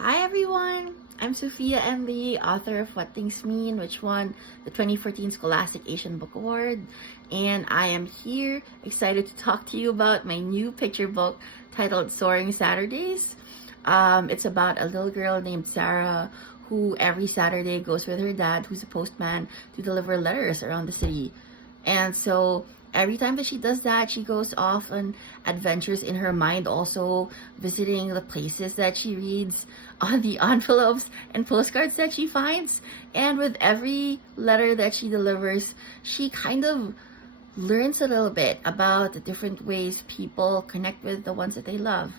Hi everyone! I'm Sophia and Lee, author of What Things Mean, which won the 2014 Scholastic Asian Book Award. And I am here excited to talk to you about my new picture book titled Soaring Saturdays. It's about a little girl named Sarah who every Saturday goes with her dad, who's a postman, to deliver letters around the city. And so every time that she does that, she goes off on adventures in her mind, also visiting the places that she reads on the envelopes and postcards that she finds. And with every letter that she delivers, she kind of learns a little bit about the different ways people connect with the ones that they love.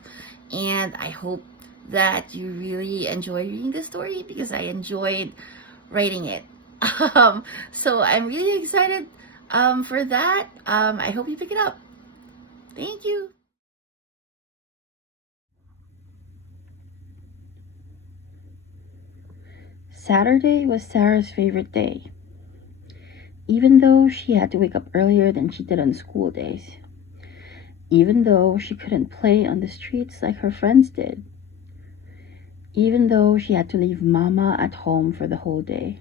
And I hope that you really enjoy reading this story because I enjoyed writing it. So I'm really excited for that. I hope you pick it up. Thank you. Saturday was Sarah's favorite day, even though she had to wake up earlier than she did on school days, even though she couldn't play on the streets like her friends did, even though she had to leave Mama at home for the whole day.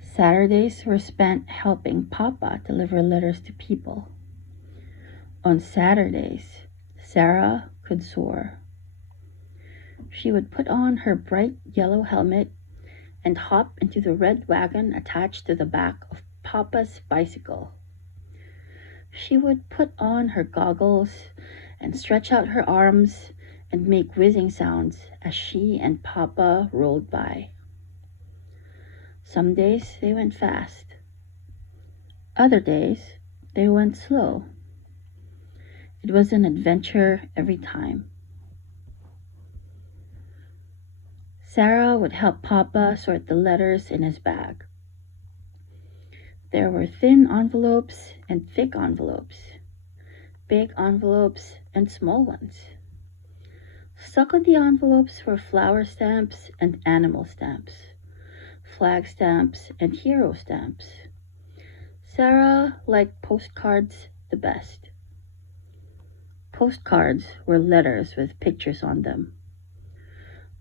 Saturdays were spent helping Papa deliver letters to people. On Saturdays, Sarah could soar. She would put on her bright yellow helmet and hop into the red wagon attached to the back of Papa's bicycle. She would put on her goggles and stretch out her arms and make whizzing sounds as she and Papa rolled by. Some days they went fast. Other days they went slow. It was an adventure every time. Sarah would help Papa sort the letters in his bag. There were thin envelopes and thick envelopes, big envelopes and small ones. Stuck on the envelopes were flower stamps and animal stamps, flag stamps and hero stamps. Sarah liked postcards the best. Postcards were letters with pictures on them.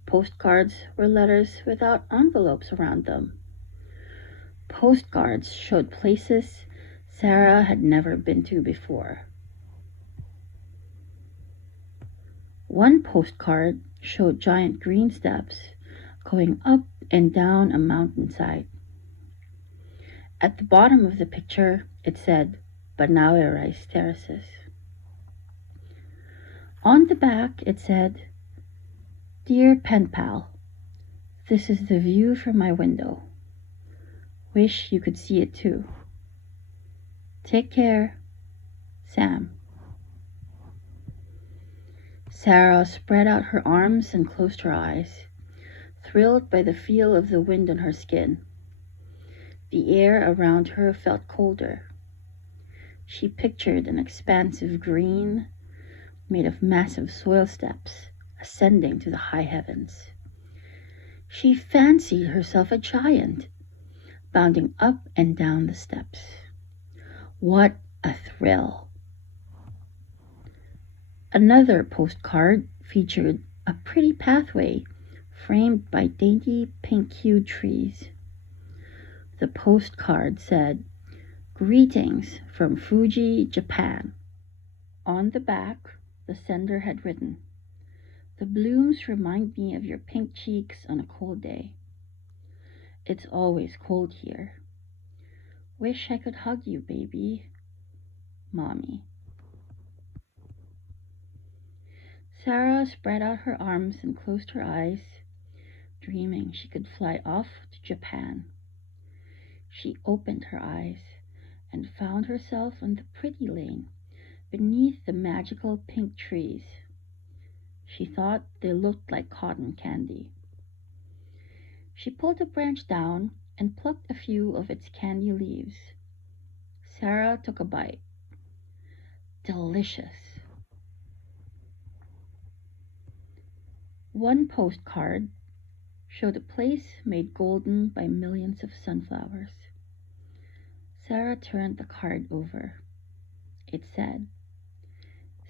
Postcards were letters without envelopes around them. Postcards showed places Sarah had never been to before. One postcard showed giant green steps going up and down a mountainside. At the bottom of the picture, it said, Banawe Rice Terraces. On the back, it said, Dear Pen Pal, this is the view from my window. Wish you could see it too. Take care, Sam. Sarah spread out her arms and closed her eyes, thrilled by the feel of the wind on her skin. The air around her felt colder. She pictured an expansive green made of massive soil steps ascending to the high heavens. She fancied herself a giant, bounding up and down the steps. What a thrill! Another postcard featured a pretty pathway framed by dainty pink-hued trees. The postcard said, Greetings from Fuji, Japan. On the back, the sender had written, The blooms remind me of your pink cheeks on a cold day. It's always cold here. Wish I could hug you, baby. Mommy. Sarah spread out her arms and closed her eyes, dreaming she could fly off to Japan. She opened her eyes and found herself on the pretty lane beneath the magical pink trees. She thought they looked like cotton candy. She pulled a branch down and plucked a few of its candy leaves. Sarah took a bite. Delicious. One postcard showed a place made golden by millions of sunflowers. Sarah turned the card over. It said,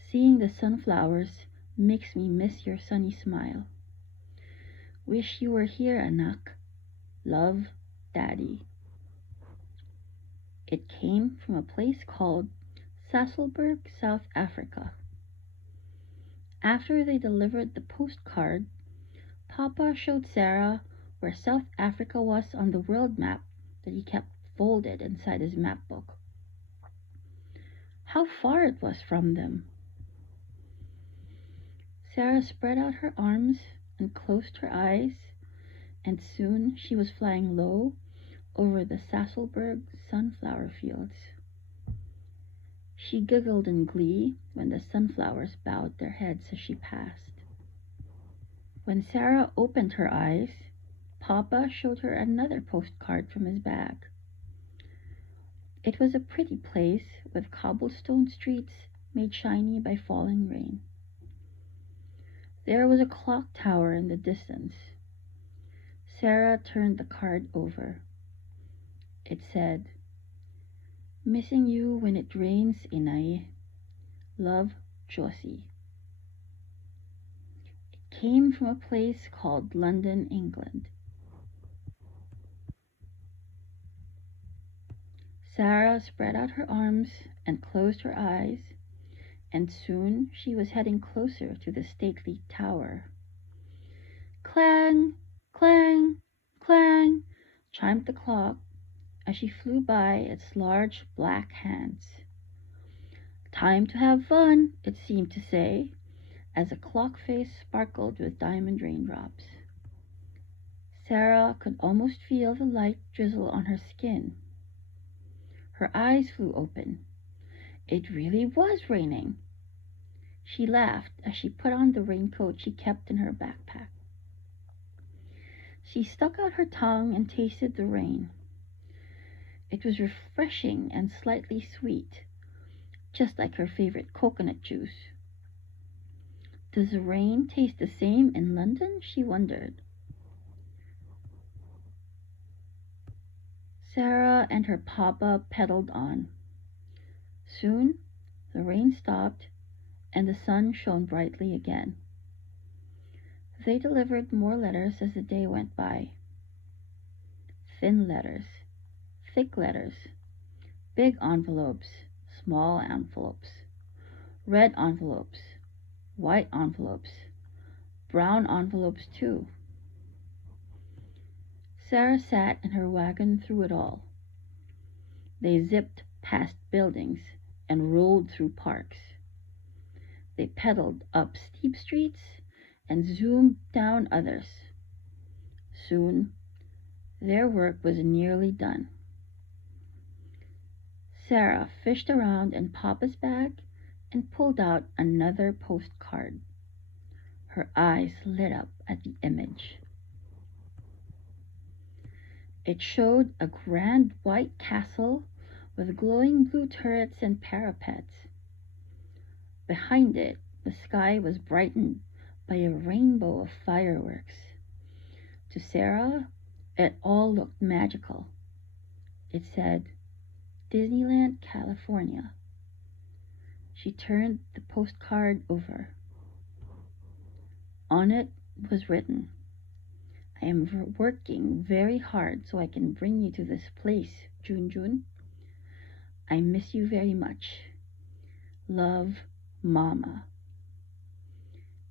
Seeing the sunflowers Makes me miss your sunny smile. Wish you were here, anak. Love, Daddy. It came from a place called Sasolburg, South Africa. After they delivered the postcard, Papa showed Sarah where South Africa was on the world map that he kept folded inside his map book. How far it was from them. Sarah spread out her arms and closed her eyes, and soon she was flying low over the Sasolburg sunflower fields. She giggled in glee when the sunflowers bowed their heads as she passed. When Sarah opened her eyes, Papa showed her another postcard from his bag. It was a pretty place with cobblestone streets made shiny by falling rain. There was a clock tower in the distance. Sarah turned the card over. It said, "Missing you when it rains, Inay. Love, Josie." It came from a place called London, England. Sarah spread out her arms and closed her eyes, and soon she was heading closer to the stately tower. Clang, clang, clang, chimed the clock as she flew by its large black hands. Time to have fun, it seemed to say, as a clock face sparkled with diamond raindrops. Sarah could almost feel the light drizzle on her skin. Her eyes flew open. It really was raining. She laughed as she put on the raincoat she kept in her backpack. She stuck out her tongue and tasted the rain. It was refreshing and slightly sweet, just like her favorite coconut juice. Does the rain taste the same in London? She wondered. Sarah and her papa pedaled on. Soon the rain stopped and the sun shone brightly again. They delivered more letters as the day went by. Thin letters, thick letters, big envelopes, small envelopes, red envelopes, white envelopes, brown envelopes too. Sarah sat in her wagon through it all. They zipped past buildings and rolled through parks. They pedaled up steep streets and zoomed down others. Soon, their work was nearly done. Sarah fished around in Papa's bag and pulled out another postcard. Her eyes lit up at the image. It showed a grand white castle with glowing blue turrets and parapets. Behind it, the sky was brightened by a rainbow of fireworks. To Sarah, it all looked magical. It said, Disneyland, California. She turned the postcard over. On it was written, "I am working very hard so I can bring you to this place, Junjun. I miss you very much. Love, Mama."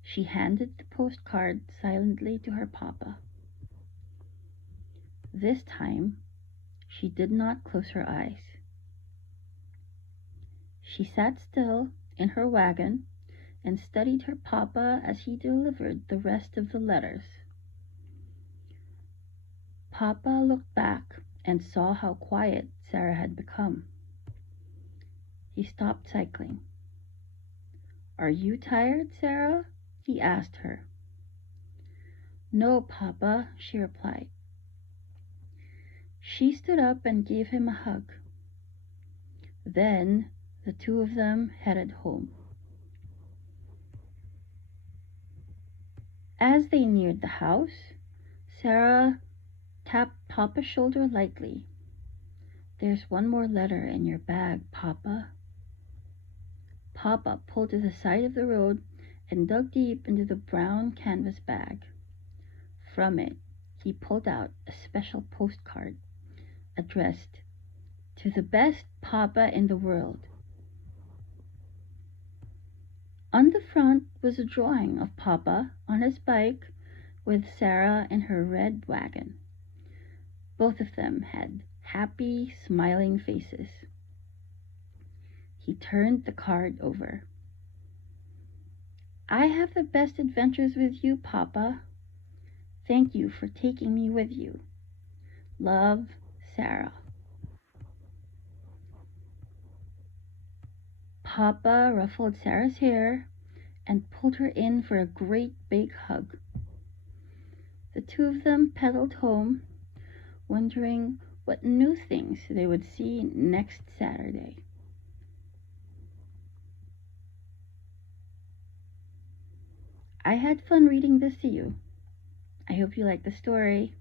She handed the postcard silently to her papa. This time, she did not close her eyes. She sat still in her wagon and studied her papa as he delivered the rest of the letters. Papa looked back and saw how quiet Sarah had become. He stopped cycling. "Are you tired, Sarah?" he asked her. "No, Papa," she replied. She stood up and gave him a hug. Then the two of them headed home. As they neared the house, Sarah tapped Papa's shoulder lightly. "There's one more letter in your bag, Papa." Papa pulled to the side of the road and dug deep into the brown canvas bag. From it, he pulled out a special postcard addressed to the best papa in the world. On the front was a drawing of Papa on his bike with Sarah in her red wagon. Both of them had happy, smiling faces. He turned the card over. I have the best adventures with you, Papa. Thank you for taking me with you. Love, Sarah. Papa ruffled Sarah's hair and pulled her in for a great big hug. The two of them pedaled home, wondering what new things they would see next Saturday. I had fun reading this to you. I hope you like the story.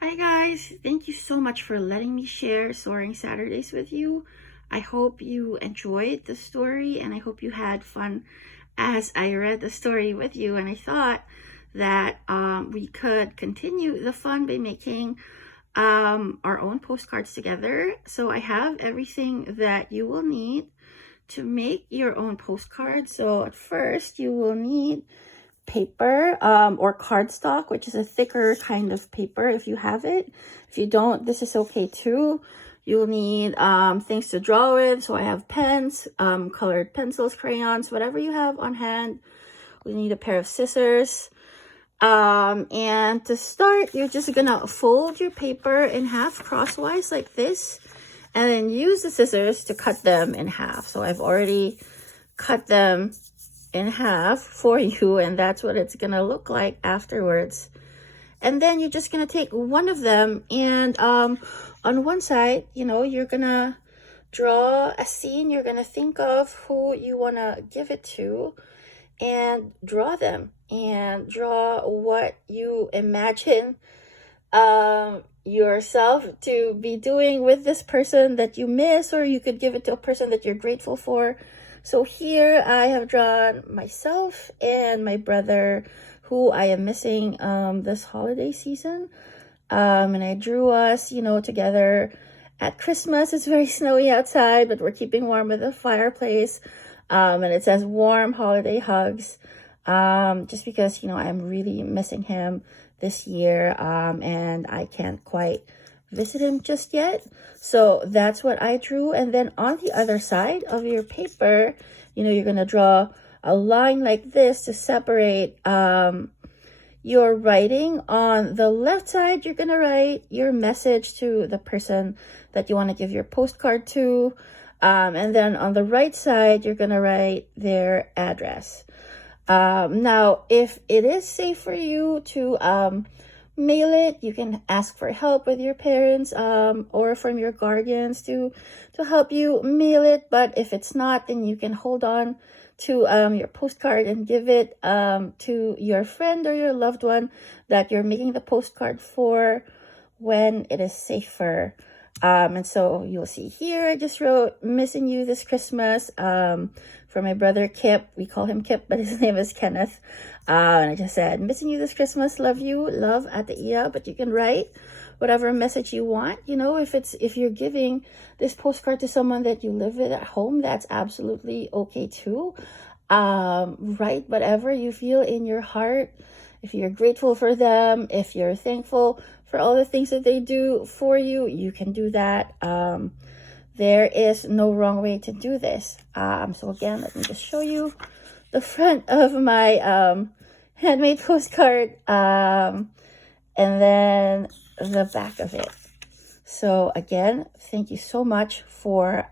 Hi guys, thank you so much for letting me share Soaring Saturdays with you. I hope you enjoyed the story and I hope you had fun as I read the story with you. And I thought that we could continue the fun by making our own postcards together. So I have everything that you will need to make your own postcard. So at first you will need paper or cardstock, which is a thicker kind of paper if you have it. If you don't, this is okay too. You'll need things to draw with. So I have pens, colored pencils, crayons, whatever you have on hand. We need a pair of scissors. And to start, you're just gonna fold your paper in half crosswise like this, and then use the scissors to cut them in half. So I've already cut them in half for you, and that's what it's gonna look like afterwards. And then you're just gonna take one of them, and on one side, you're gonna draw a scene. You're gonna think of who you wanna give it to and draw them, and draw what you imagine yourself to be doing with this person that you miss, or you could give it to a person that you're grateful for. So here I have drawn myself and my brother, who I am missing this holiday season. And I drew us, together at Christmas. It's very snowy outside, but we're keeping warm with a fireplace. And it says warm holiday hugs. Just because, I'm really missing him this year. And I can't quite visit him just yet. So that's what I drew. And then on the other side of your paper, you're going to draw a line like this to separate your writing. On the left side, you're going to write your message to the person that you want to give your postcard to. And then on the right side, you're going to write their address. Now, if it is safe for you to mail it, you can ask for help with your parents or from your guardians to help you mail it. But if it's not, then you can hold on to your postcard and give it to your friend or your loved one that you're making the postcard for when it is safer. And so you'll see here, I just wrote, missing you this Christmas, for my brother Kip. We call him Kip, but his name is Kenneth. And I just said, missing you this Christmas, love you, love at the Ia. But you can write whatever message you want. If you're giving this postcard to someone that you live with at home, that's absolutely okay too. Write whatever you feel in your heart. If you're grateful for them, if you're thankful for all the things that they do for you, you can do that. There is no wrong way to do this. So again, let me just show you the front of my handmade postcard, and then the back of it. So again, thank you so much for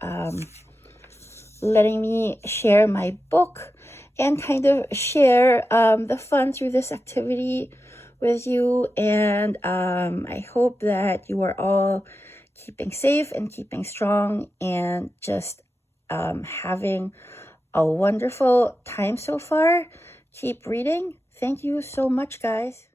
letting me share my book and kind of share the fun through this activity with you. And I hope that you are all keeping safe and keeping strong and just having a wonderful time so far. Keep reading. Thank you so much, guys.